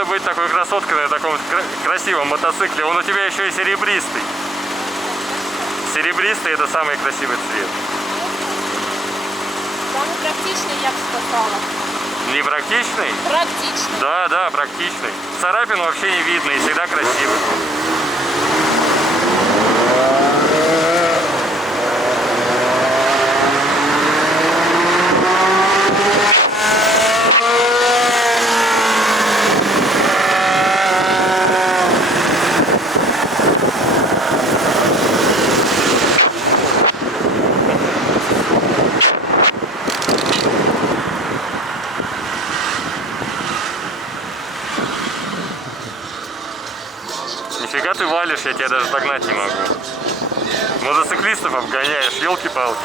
надо быть такой красоткой на таком красивом мотоцикле. Он у тебя еще и серебристый. Серебристый — это самый красивый цвет. Самый практичный, я бы сказала. Не практичный? Практичный. Да, да, практичный. Царапин вообще не видно и всегда красивый. Нифига ты валишь, я тебя даже догнать не могу. Мотоциклистов обгоняешь, елки-палки.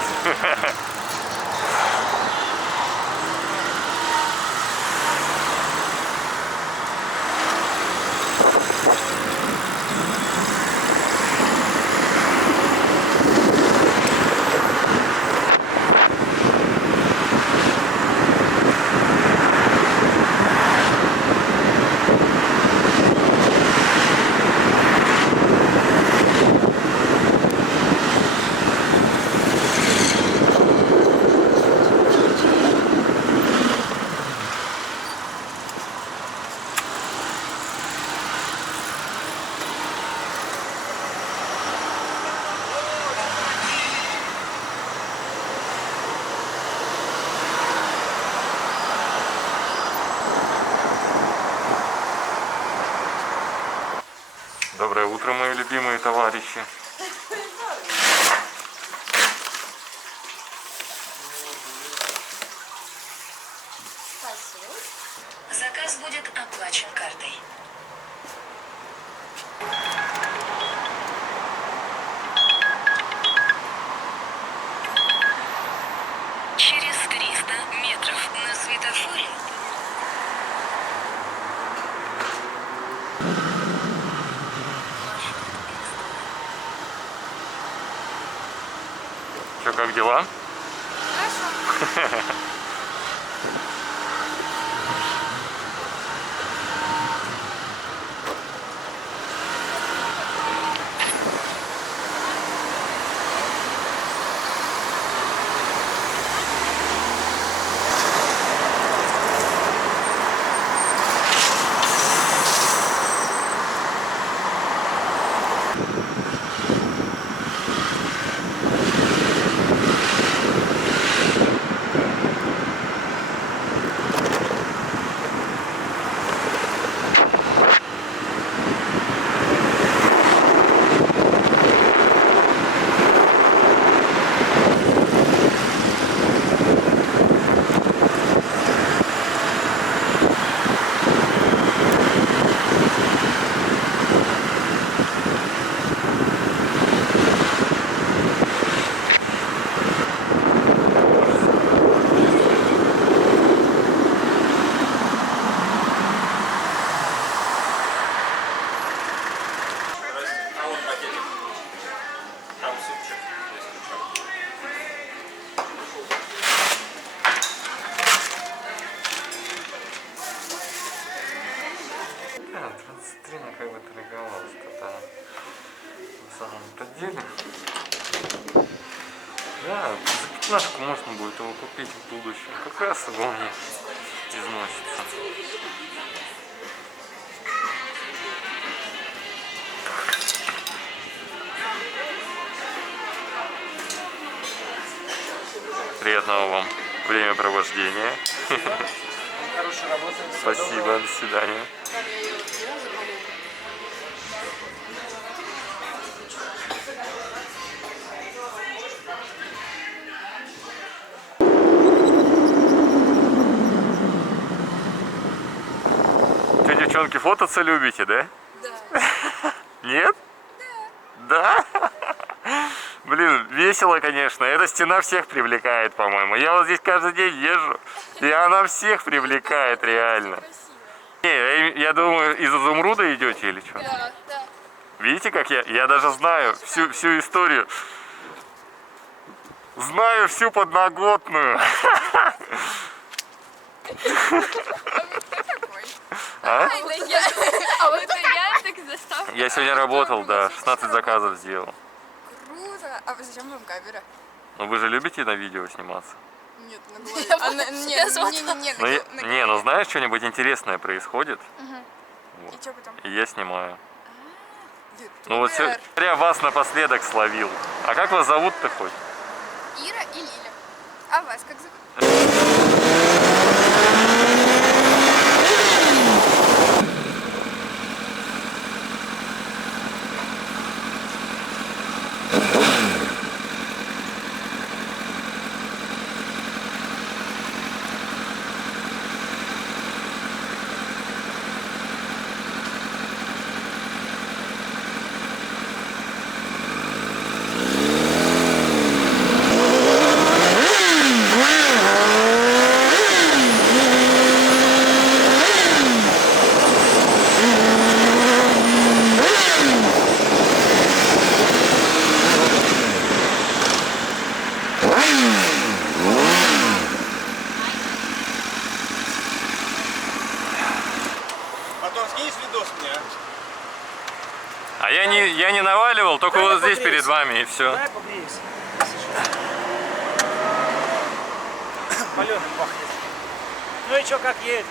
Доброе утро, мои любимые товарищи. Заказ будет оплачен картой. Через 300 метров на светофоре. Что, как дела? Хорошо. Да, 23 на как бы торговалась-то там на самом-то деле. Да, за 15 можно будет его купить в будущем. Как раз его мне износится. Приятного вам времяпровождения. Хорошей работы. Спасибо, до свидания. Что, девчонки, фототься любите, да? Да. Нет? Да. Блин, весело, конечно. Эта стена всех привлекает, по-моему. Я вот здесь каждый день езжу, и она всех привлекает, реально. Не, я думаю, из изумруда идете или что? Да, да. Видите, как я даже знаю всю историю. Знаю всю подноготную. А? А вот это я так заставка. Я сегодня работал, да, 16 заказов сделал. Круто. А зачем вам камера? Ну вы же любите на видео сниматься? Нет, на голове. Ну, не, ну знаешь, что-нибудь интересное происходит, И что потом? и я снимаю. Ну вот я вас напоследок словил. А как вас зовут-то хоть? Ира и Лиля. А вас как зовут? Потом скинешь видос мне, а? А я не наваливал, только вот здесь перед вами и все. Давай погреемся. Паленым пахнет. Ну и что, как едет?